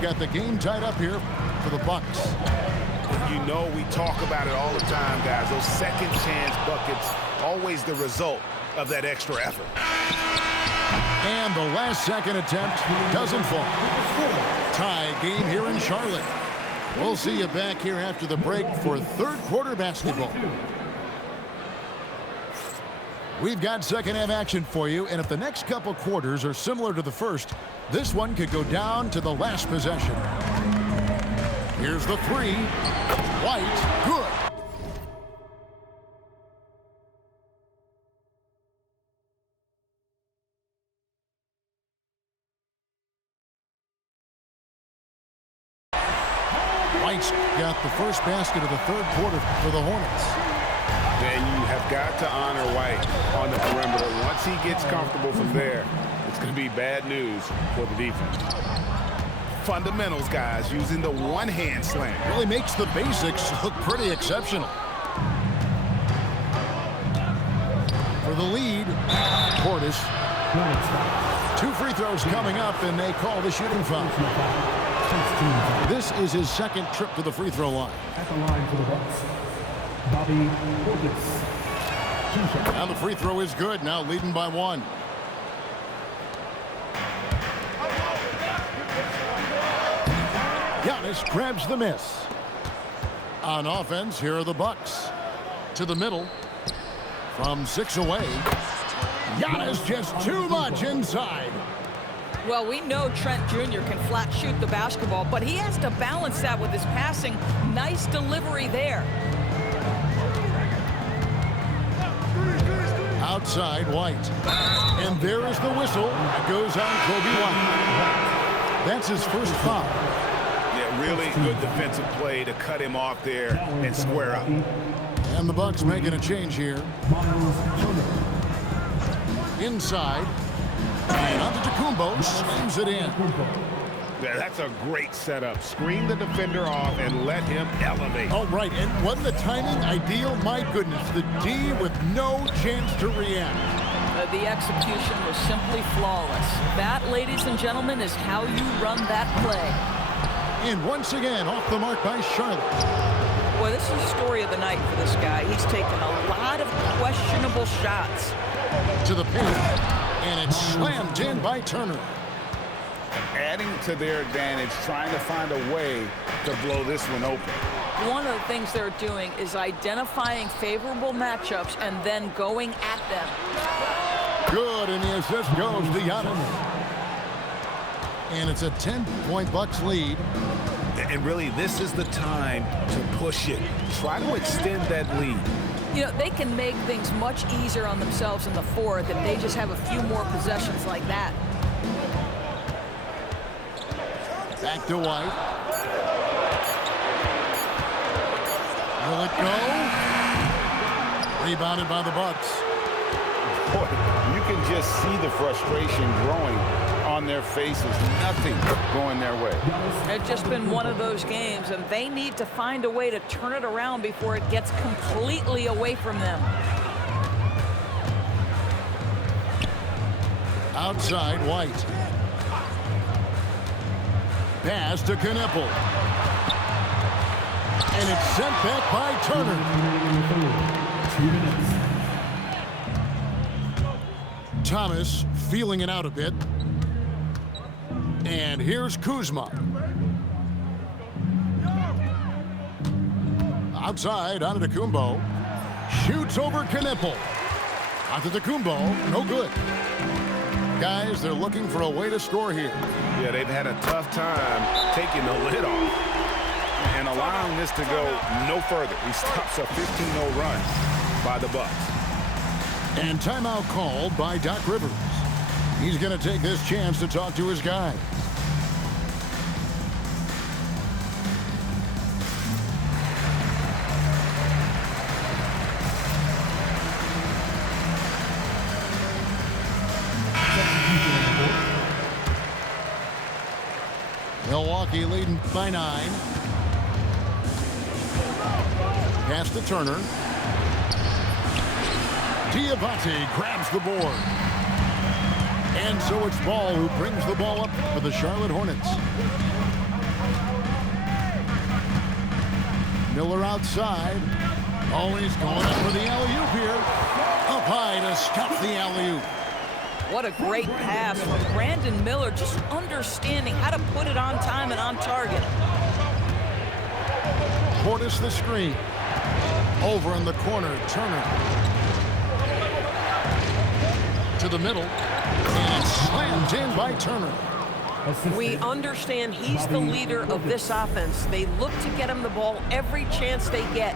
we've got the game tied up here for the Bucks. You know we talk about it all the time, guys. Those second chance buckets, always the result of that extra effort. And the last second attempt doesn't fall. Tie game here in Charlotte. We'll see you back here after the break for third quarter basketball. We've got second half action for you, and if the next couple quarters are similar to the first, this one could go down to the last possession. Here's the three. White, good. White's got the first basket of the third quarter for the Hornets. And you have got to honor White on the perimeter. Once he gets comfortable from there, it's going to be bad news for the defense. Fundamentals, guys, using the one-hand slam. Really makes the basics look pretty exceptional. For the lead, Portis. 2 free throws coming up, and they call the shooting foul. This is his second trip to the free throw line. At the line for the Bucks, Bobby Portis. Now the free throw is good, now leading by 1. Giannis grabs the miss. On offense, here are the Bucks. To the middle. From 6 away. Giannis just too much inside. Well, we know Trent Jr. can flat shoot the basketball, but he has to balance that with his passing. Nice delivery there. Outside, White. And there is the whistle. It goes on Kobe White. That's his first foul. Yeah, really good defensive play to cut him off there and square up. And the Bucks making a change here. Inside. And Antetokounmpo slams it in. Yeah, that's a great setup. Screen the defender off and let him elevate. Oh, right. And wasn't the timing ideal? My goodness. The D with no chance to react. The execution was simply flawless. That, ladies and gentlemen, is how you run that play. And once again, off the mark by Charlotte. Well, this is the story of the night for this guy. He's taken a lot of questionable shots. To the paint. And it's slammed in by Turner. Adding to their advantage, trying to find a way to blow this one open. One of the things they're doing is identifying favorable matchups and then going at them. Good, and the assist goes to Giannis. And it's a 10-point Bucks lead. And really, this is the time to push it. Try to extend that lead. You know, they can make things much easier on themselves in the fourth if they just have a few more possessions like that. Back to White. Will it go? Rebounded by the Bucks. Boy, you can just see the frustration growing on their faces. Nothing going their way. It's just been one of those games, and they need to find a way to turn it around before it gets completely away from them. Outside, White. Pass to Knippel. And it's sent back by Turner. 2 minutes. Thomas feeling it out a bit. And here's Kuzma. Outside, Antetokounmpo. Shoots over Knippel. Antetokounmpo, no good. Guys, they're looking for a way to score here. Yeah, they've had a tough time taking the lid off and allowing this to go no further. He stops a 15-0 run by the Bucks. And timeout called by Doc Rivers. He's going to take this chance to talk to his guys. Milwaukee leading by 9. Pass to Turner. Diabate grabs the board. And so it's Ball who brings the ball up for the Charlotte Hornets. Miller outside. Oh, he's going up for the alley-oop here. Up high to stuff the alley-oop. What a great pass from Brandon Miller, just understanding how to put it on time and on target. Portis the screen. Over in the corner, Turner. To the middle. And slammed in by Turner. We understand he's the leader of this offense. They look to get him the ball every chance they get.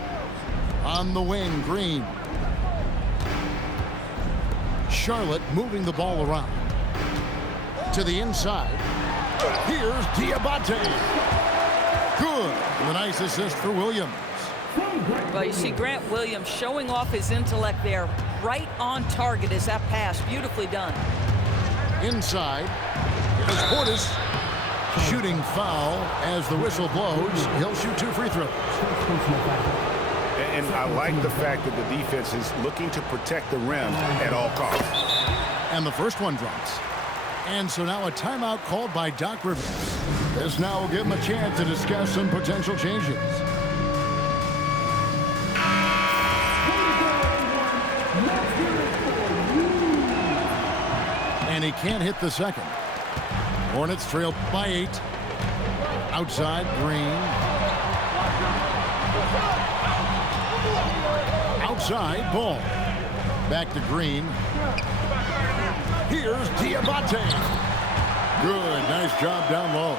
On the wing, Green. Charlotte moving the ball around. To the inside. Here's Diabate. Good. A nice assist for Williams. Well, you see Grant Williams showing off his intellect there. Right on target is that pass. Beautifully done. Inside. Here's Portis. Shooting foul as the whistle blows. He'll shoot 2 free throws. And I like the fact that the defense is looking to protect the rim at all costs. And the first one drops. And so now a timeout called by Doc Rivers. This now will give him a chance to discuss some potential changes. And he can't hit the second. Hornets trail by 8. Outside, Green. Outside, Ball. Back to Green. Here's Diabate. Good, nice job down low.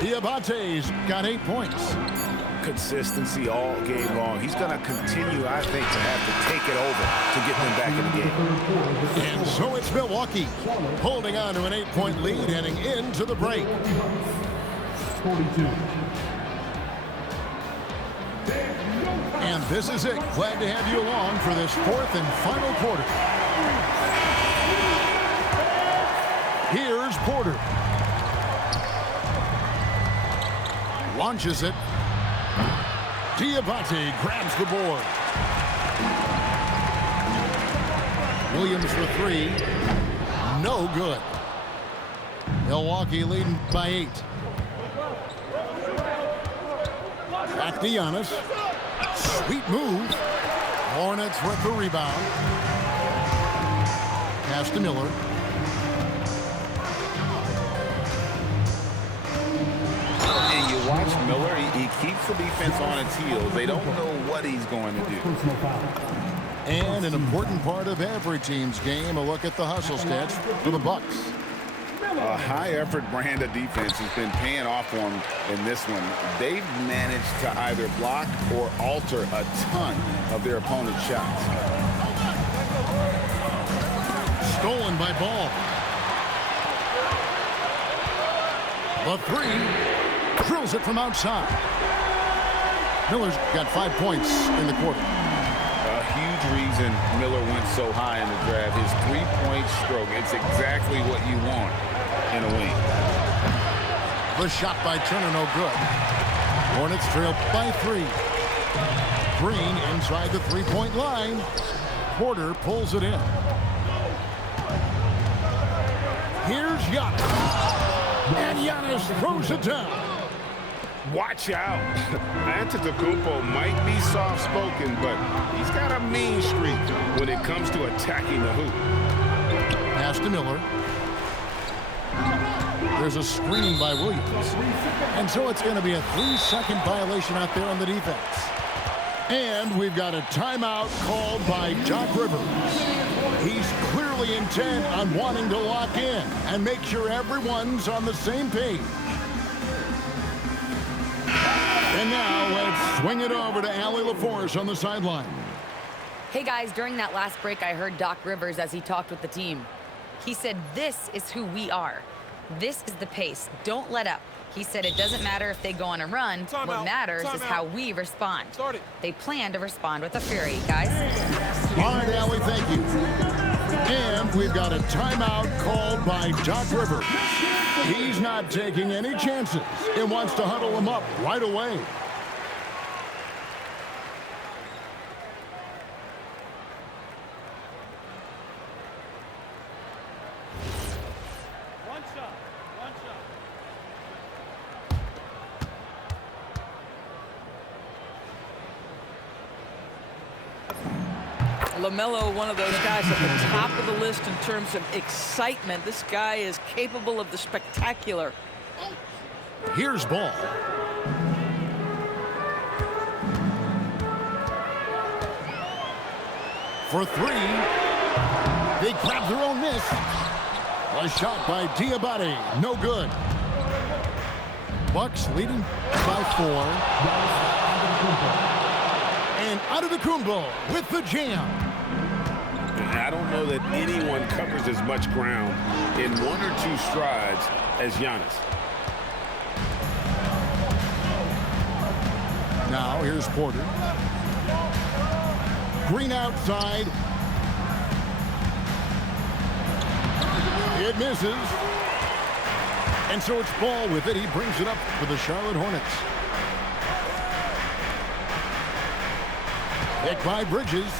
Diabate's got 8 points. Consistency all game long. He's going to continue, I think, to have to take it over to get them back in the game. And so it's Milwaukee holding on to an 8-point lead heading into the break. 42. And this is it. Glad to have you along for this 4th and final quarter. Here's Porter. Launches it. Diabate grabs the board. Williams for 3. No good. Milwaukee leading by 8. Back to Giannis. Sweet move. Hornets with the rebound. Pass to Miller. And you watch Miller, he keeps the defense on its heels. They don't know what he's going to do. And an important part of every team's game, a look at the hustle stats for the Bucks. A high-effort brand of defense has been paying off for them in this one. They've managed to either block or alter a ton of their opponent's shots. Stolen by Ball. The 3. Drills it from outside. Miller's got 5 points in the quarter. A huge reason Miller went so high in the draft. His 3-point stroke. It's exactly what you want in a wing. The shot by Turner, no good. Hornets trail by 3. Green inside the 3-point line. Porter pulls it in. Here's Giannis. And Giannis throws it down. Watch out. Antetokounmpo might be soft-spoken, but he's got a mean streak when it comes to attacking the hoop. Pass to Miller. There's a screen by Williams. And so it's going to be a 3-second violation out there on the defense. And we've got a timeout called by Doc Rivers. He's clearly intent on wanting to lock in and make sure everyone's on the same page. And now let's swing it over to Allie LaForce on the sideline. Hey guys, during that last break, I heard Doc Rivers as he talked with the team. He said, "This is who we are. This is the pace. Don't let up." He said it doesn't matter if they go on a run. What matters is how we respond. They plan to respond with a fury, guys. All right, Allie, thank you. And we've got a timeout called by Doc Rivers. He's not taking any chances. He wants to huddle them up right away. LaMelo, one of those guys at the top of the list in terms of excitement. This guy is capable of the spectacular. Here's ball. For three. They grab their own miss. A shot by Diabate. No good. Bucks leading by 4. And Antetokounmpo with the jam. I don't know that anyone covers as much ground in 1 or 2 strides as Giannis. Now here's Porter. Green outside. It misses. And so it's Ball with it. He brings it up for the Charlotte Hornets. Hit by Bridges.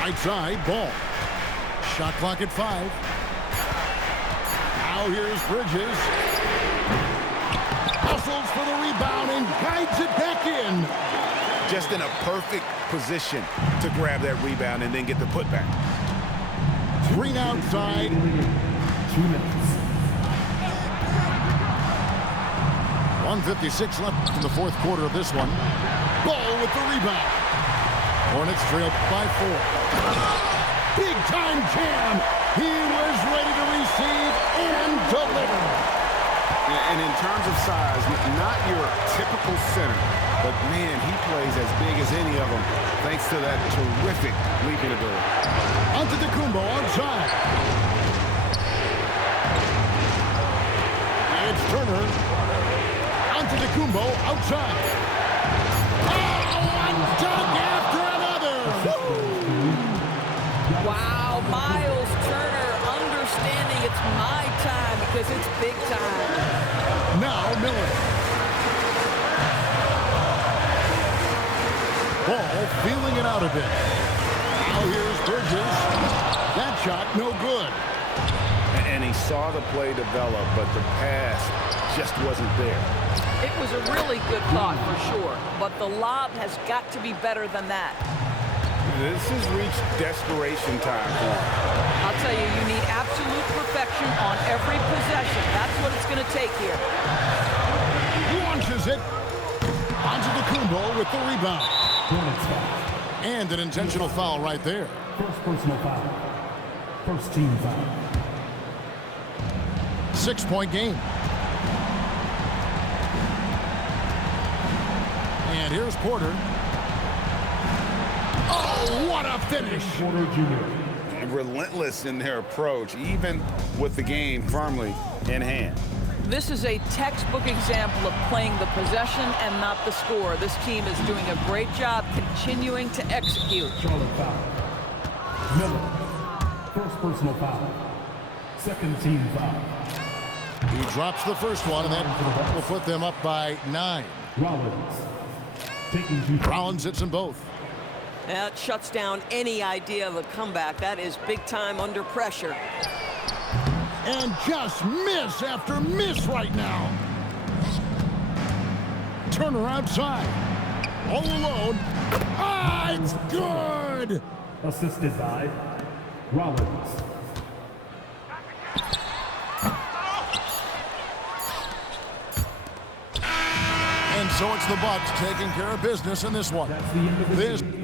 Right side, Ball. Shot clock at 5. Now here's Bridges. Hustles for the rebound and guides it back in. Just in a perfect position to grab that rebound and then get the putback. Green outside. 2 minutes. 1:56 left in the fourth quarter of this one. Ball with the rebound. Hornets trail by 4. Big time jam. He was ready to receive and deliver. And in terms of size, not your typical center, but man, he plays as big as any of them thanks to that terrific leaping ability. Antetokounmpo outside. It's Turner. Antetokounmpo outside. Oh, one dunk after another. Wow, Miles Turner understanding it's my time because it's big time. Now Miller. Ball feeling it out a bit. Now here's Bridges. That shot no good. And he saw the play develop, but the pass just wasn't there. It was a really good thought for sure, but the lob has got to be better than that. This has reached desperation time for him. I'll tell you, you need absolute perfection on every possession. That's what it's going to take here. Launches it. Antetokounmpo with the rebound. Hornets foul. And an intentional foul right there. First personal foul. First team foul. 6-point game. And here's Porter. Oh, what a finish. Porter Jr. And relentless in their approach, even with the game firmly in hand. This is a textbook example of playing the possession and not the score. This team is doing a great job continuing to execute. Charlotte foul. Miller. First personal foul. Second team foul. He drops the first one, and that will put them up by 9. Rollins. Taking 2. Rollins hits them both. That shuts down any idea of a comeback. That is big time under pressure. And just miss after miss right now. Turner outside. All alone. Ah, it's good. Assisted by Rollins. And so it's the Bucks taking care of business in this one. That's the end of the This game.